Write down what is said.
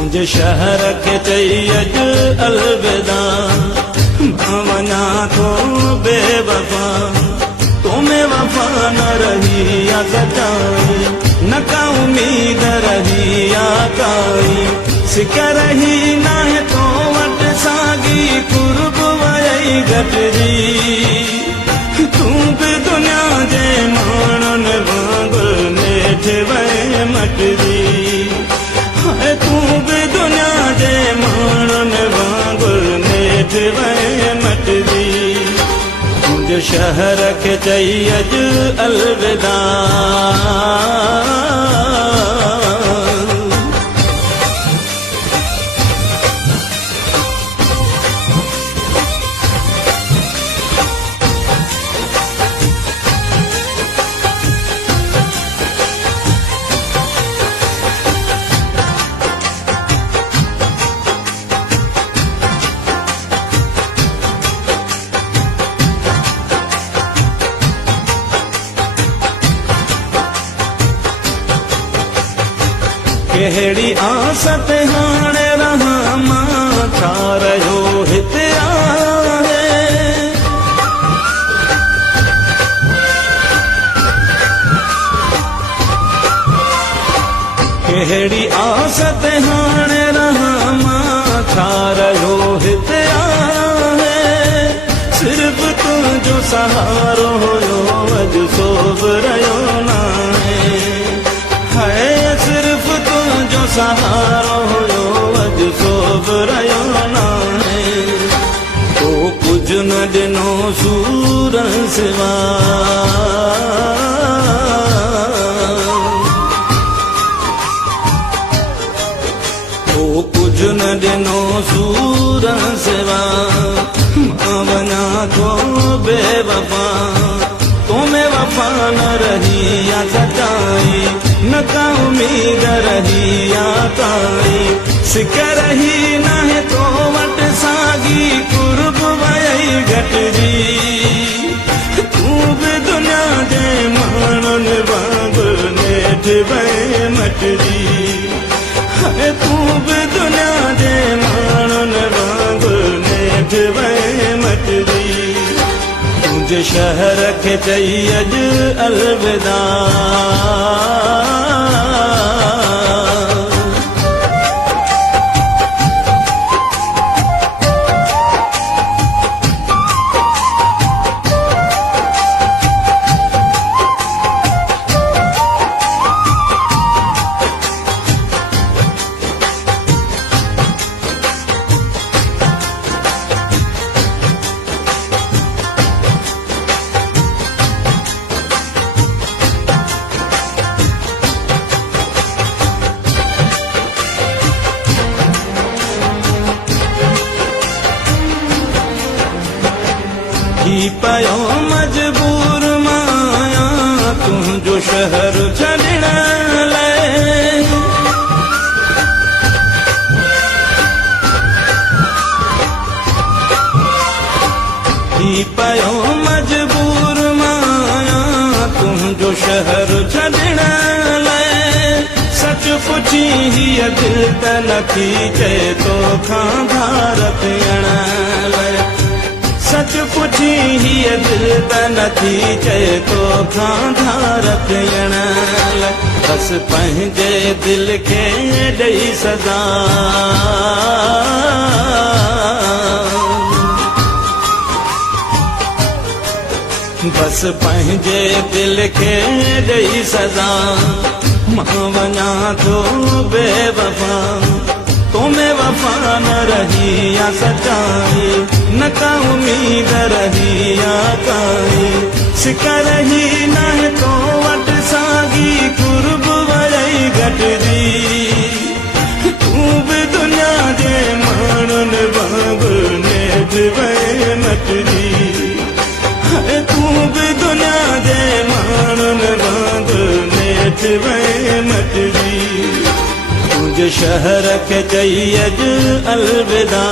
तुझे शहर के चैयज अलविदा मां वञा थो बेवफा तुम्हें वफा न रही या सचाई न का उम्मीद रही या काई सिक रही न है तो वट सागी कुर्ब वई घटजी तू भी दुनिया जे मानन वांगुर नेठ वे मटजी तू भी दुनिया जे मानन वांगुर नेठ वे मटजी तुझे शहर के चैयज अलविदा कहिड़ी आस ते हाणे रहां मां छा रहियो हिते आहे कहिड़ी आस ते हाणे रहां मां छा रहियो हिते आहे सिर्फ़ तुंहिंजो सहारो हुयो अॼु सोभ रहियो नाहे सिर्फ तुझो सहारो हुयो अॼु सोभ रहियो नाहे तो कुझु न ॾिनो सूर सिवा तो कुझु न ॾिनो सूर सिवा मां वञा थो बेवफा तुम्हें वफा न रही या सचाई न का उम्मीद रही या काई सिक रही न है तो वट सागी कुर्ब वई घटजी तू भी दुनिया जे मानन वांगुर नेठ वे मटजी तू भी दुनिया जे मानन वांगुर नेठ वे मटजी तुझे शहर के चैयज अलविदा पयो मजबूर माया तुझो शहर छॾण लाइ पयो मजबूर माया तुझो शहर छॾण लाइ सच पुछी हीअ दिल त नथी चए तोखां भारत अण लाइ सच पुछी हीअ दिल त नथी चए तोखां भारत अण लाइ बसि पंहिंजे दिल खे ॾेई सदा बसि पंहिंजे दिल खे ॾेई सदा मां वञा थो बेवफा तुम्हें वफा न रही या सचाई न का उम्मीद रही या काई सिक रही न है तो वट सागी कुर्ब वई घटजी तू भी दुनिया जे मानन वांगुर नेठ वे मटजी तू भी दुनिया जे मानन वांगुर नेठ वे मटजी तुझे शहर के चैयज अलविदा